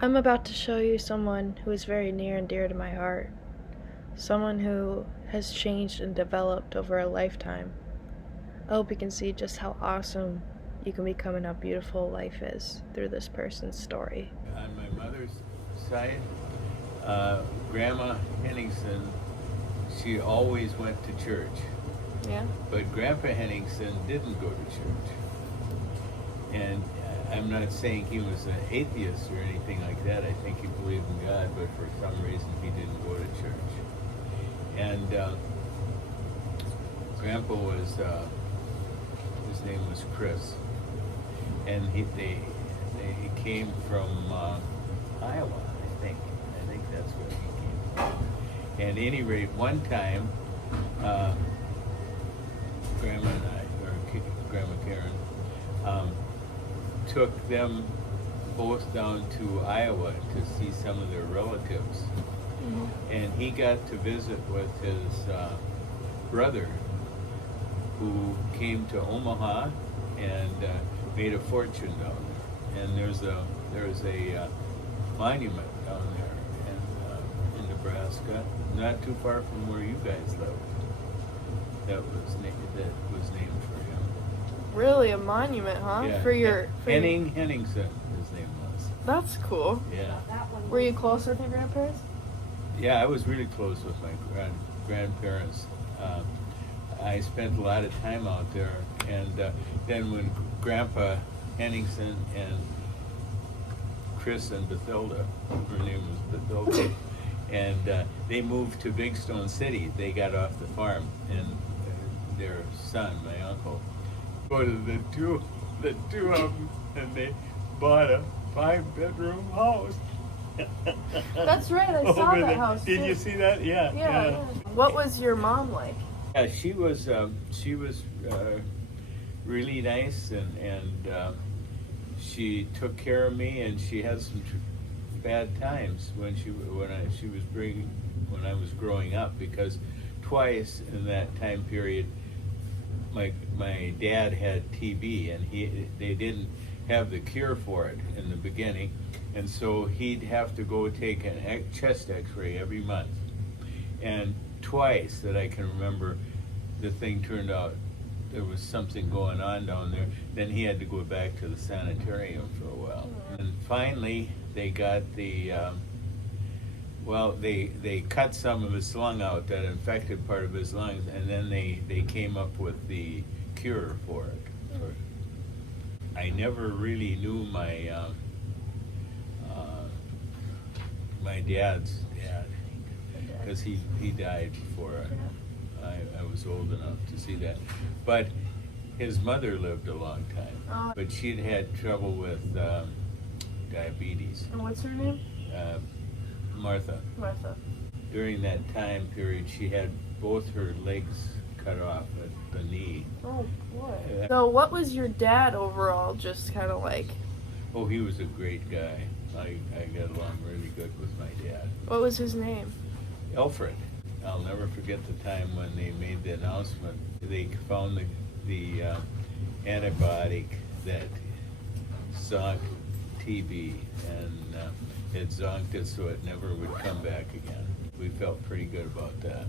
I'm about to show you someone who is very near and dear to my heart. Someone who has changed and developed over a lifetime. I hope you can see just how awesome you can become and how beautiful life is through this person's story. On my mother's side, Grandma Henningsen, she always went to church. Yeah? But Grandpa Henningsen didn't go to church. And I'm not saying he was an atheist or anything like that. I think he believed in God, but for some reason he didn't go to church. And Grandpa was, his name was Chris. And they came from Iowa, I think. I think that's where he came from. At any rate, one time, Grandma and I, or Grandma Karen, took them both down to Iowa to see some of their relatives. Mm-hmm. And he got to visit with his brother, who came to Omaha and made a fortune down there. And there's a monument down there in Nebraska, not too far from where you guys live. That was named for him. Really, a monument, huh? Yeah. Henningsen, his name was. That's cool. Yeah. Were you close with your grandparents? Yeah, I was really close with my grandparents. I spent a lot of time out there, and then when Grandpa Henningsen and Chris and Bathilda, her name was Bathilda, and they moved to Big Stone City. They got off the farm, and their son, my uncle, go to the two of them, and they bought a 5-bedroom house. That's right, I saw Over that there. house Did too. you see that? Yeah. Yeah. What was your mom like? Yeah, she was really nice, and she took care of me, and she had some bad times when I was growing up, because twice in that time period my dad had TB, and they didn't have the cure for it in the beginning, and so he'd have to go take a chest x-ray every month. And twice that I can remember, the thing turned out there was something going on down there. Then he had to go back to the sanitarium for a while. And finally, they got the, they cut some of his lung out, that infected part of his lungs, and then they came up with the cure for it. I never really knew my my dad's dad, because he died before I was old enough to see that. But his mother lived a long time, but she'd had trouble with diabetes. And what's her name? Martha. Martha. During that time period, she had both her legs cut off at the knee. Oh boy. So what was your dad overall just kind of like? Oh, he was a great guy. I got along really good with my dad. What was his name? Alfred. I'll never forget the time when they made the announcement. They found the antibiotic that zonked TB, and it zonked it so it never would come back again. We felt pretty good about that.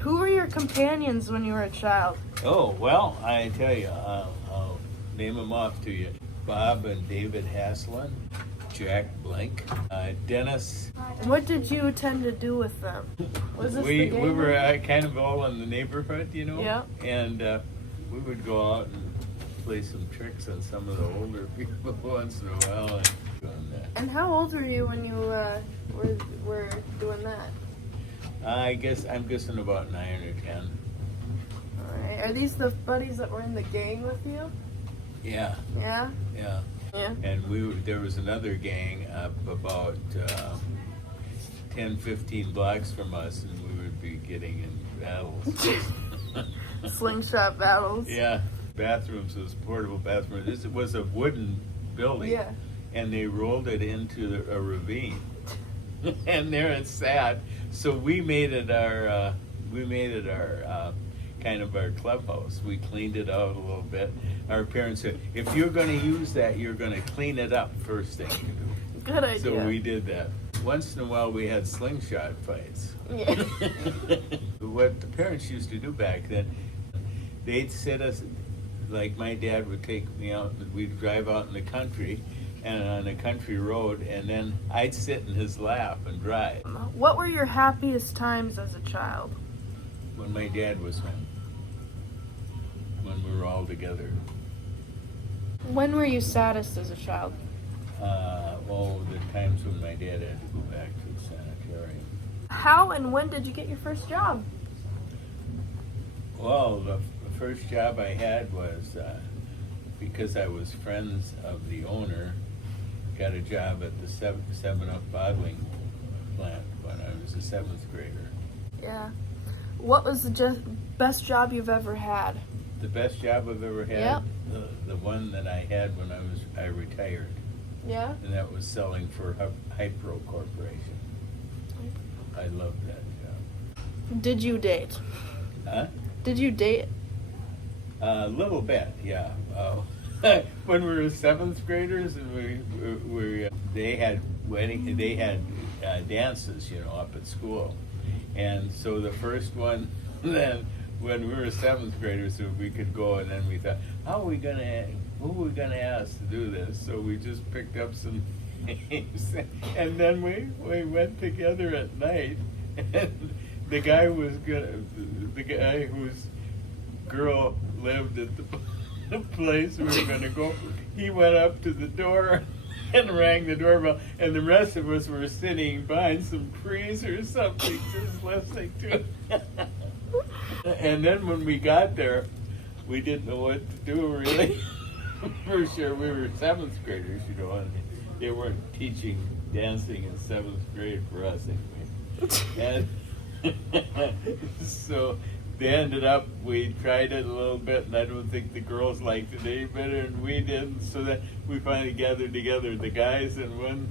Who were your companions when you were a child? Oh, well, I tell you, I'll name them off to you. Bob and David Haslund, Jack Blank, Dennis. And what did you tend to do with them? Was this We the game were room? kind of all in the neighborhood, you know? Yeah. And we would go out and play some tricks on some of the older people once in a while. And doing that. And how old were you when you were doing that? I'm guessing about 9 or 10. Alright. Are these the buddies that were in the gang with you? Yeah, Yeah? yeah. Yeah. And there was another gang up about 10, 15 blocks from us, and we would be getting in battles. Slingshot battles. Yeah, bathrooms was portable bathrooms. This was a wooden building, Yeah. and they rolled it into a ravine, and there it sat. So we made it our kind of our clubhouse. We cleaned it out a little bit. Our parents said, if you're going to use that, you're going to clean it up first thing you do. Good idea. So we did that. Once in a while we had slingshot fights. Yeah. What the parents used to do back then, they'd sit us, like my dad would take me out, we'd drive out in the country, and on a country road, and then I'd sit in his lap and drive. What were your happiest times as a child? When my dad was home. When we were all together. When were you saddest as a child? The times when my dad had to go back to the sanitarium. How and when did you get your first job? Well, the first job I had was because I was friends of the owner, got a job at the 7-Up bottling plant when I was a 7th grader. Yeah. What was the best job you've ever had? The best job I've ever had? Yep. The one that I had when I retired. Yeah? And that was selling for Hypro Corporation. I loved that job. Did you date? Huh? Did you date? A little bit, yeah. When we were 7th graders, and they had dances, up at school, and so the first one, then when we were 7th graders, so we could go, and then we thought, who are we gonna ask to do this? So we just picked up some names, and then we went together at night, and the guy whose girl lived at the place we were going to go, he went up to the door and rang the doorbell, and the rest of us were sitting behind some trees or something just listening to it. And then when we got there, we didn't know what to do really. For sure, we were 7th graders, and they weren't teaching dancing in 7th grade for us anyway. And so they ended up, we tried it a little bit, and I don't think the girls liked it any better, and we didn't. So then we finally gathered together, the guys on one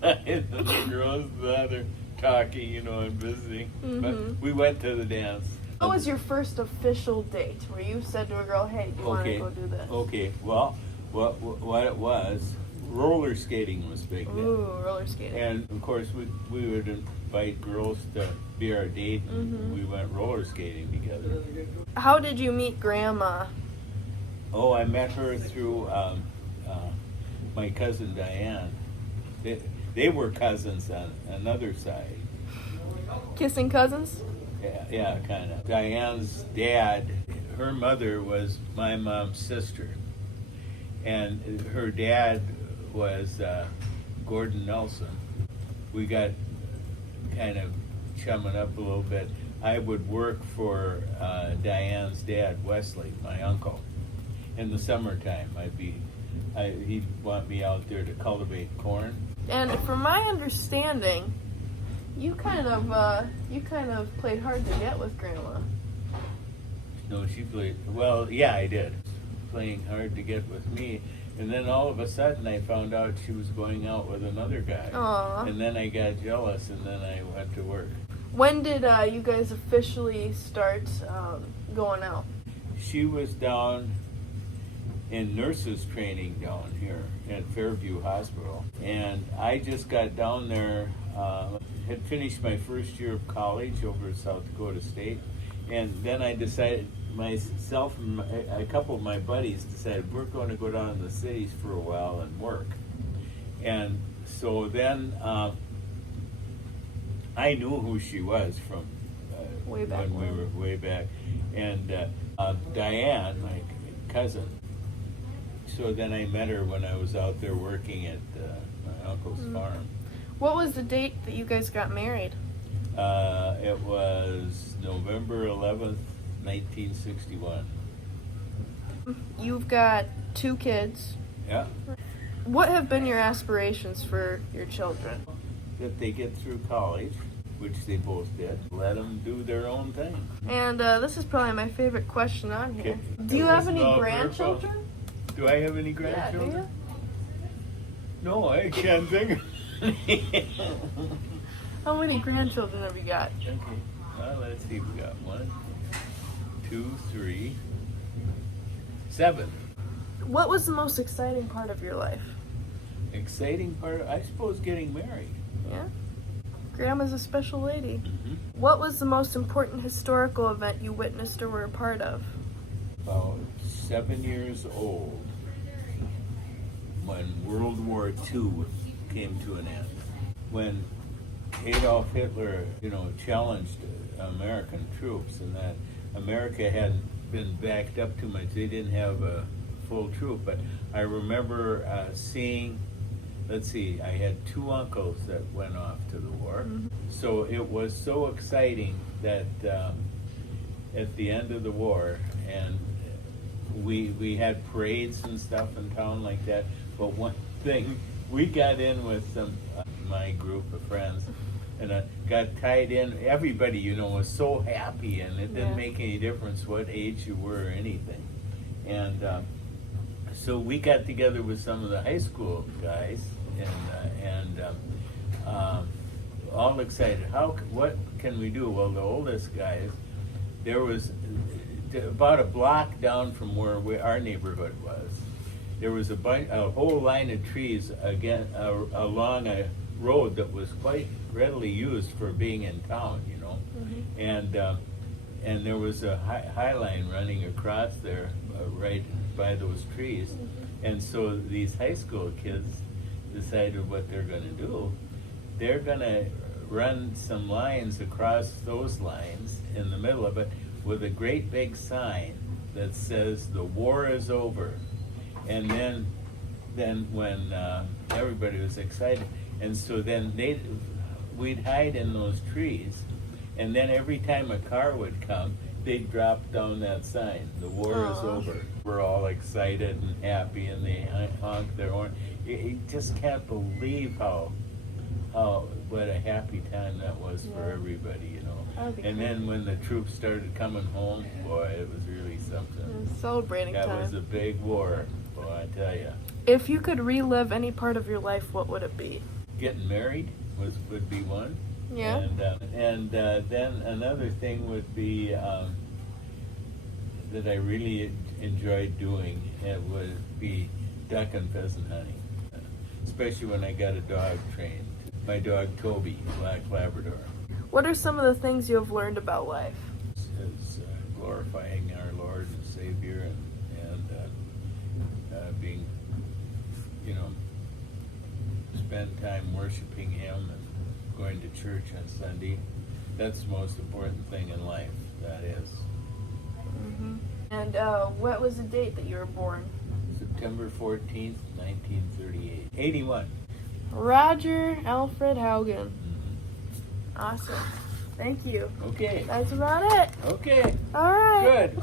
side and the girls on the other, talking, and visiting. But we went to the dance. What was your first official date where you said to a girl, hey, do you want to go do this? Okay, well, what it was, roller skating was big then. Ooh, roller skating. And of course, we would invite girls to be our date, and we went roller skating together. How did you meet Grandma? Oh, I met her through my cousin Diane. They were cousins on another side. Kissing cousins? Yeah, kind of. Diane's dad, her mother was my mom's sister, and her dad was Gordon Nelson. We got kind of chumming up a little bit. I would work for Diane's dad, Wesley, my uncle. In the summertime, he'd want me out there to cultivate corn. And from my understanding, you kind of played hard to get with Grandma. No, she played, well, yeah, I did. Playing hard to get with me. And then all of a sudden I found out she was going out with another guy. Aww. And then I got jealous, and then I went to work. When did you guys officially start going out? She was down in nurses training down here at Fairview Hospital. And I just got down there, had finished my first year of college over at South Dakota State. And then I decided, myself and a couple of my buddies decided we're going to go down in the cities for a while and work. And so then I knew who she was from Way back when we were way back. And Diane, my cousin, so then I met her when I was out there working at my uncle's farm. What was the date that you guys got married? It was November 11th, 1961. You've got 2 kids. Yeah. What have been your aspirations for your children? That they get through college, which they both did. Let them do their own thing. And this is probably my favorite question on here. Okay. Do you It have was any all grandchildren? Do I have any Yeah, grandchildren? do you? No, I can't think of any. How many grandchildren have you got? Okay. Well, let's see. We got 1, 2, 3, 7. What was the most exciting part of your life? exciting part, I suppose, getting married. Yeah. Grandma's a special lady. Mm-hmm. What was the most important historical event you witnessed or were a part of? About 7 years old when World War II came to an end. When Adolf Hitler, challenged American troops, and that America hadn't been backed up too much. They didn't have a full troop, but I remember seeing, I had 2 uncles that went off to the war. Mm-hmm. So it was so exciting that at the end of the war, and we had parades and stuff in town like that, but one thing, we got in with my group of friends, and got tied in. Everybody, was so happy, and it didn't make any difference what age you were or anything. And so we got together with some of the high school guys, and all excited. What can we do? Well, the oldest guys, there was about a block down from where our neighborhood was. There was a whole line of trees along a road that was quite readily used for being in town, Mm-hmm. and there was a high line running across there right by those trees. Mm-hmm. And so these high school kids decided what they're going to do. They're going to run some lines across those lines in the middle of it with a great big sign that says the war is over. And then when everybody was excited, and so then we'd hide in those trees, and then every time a car would come, they'd drop down that sign, the war is over. We're all excited and happy, and they honk their horn. You just can't believe what a happy time that was for everybody, And then when the troops started coming home, boy, it was really something. Celebrating That time. was a big war, boy, I tell you. If you could relive any part of your life, what would it be? Getting married would be one. Yeah. And then another thing would be that I really enjoyed doing. It would be duck and pheasant hunting, especially when I got a dog trained. My dog Toby, Black Labrador. What are some of the things you have learned about life? Is glorifying our Lord and Savior, and being, spend time worshiping Him and going to church on Sunday. That's the most important thing in life, that is. Mm-hmm. And what was the date that you were born? September 14th, 1938. 81. Roger Alfred Haugen. Mm-hmm. Awesome. Thank you. Okay. That's about it. Okay. All right. Good.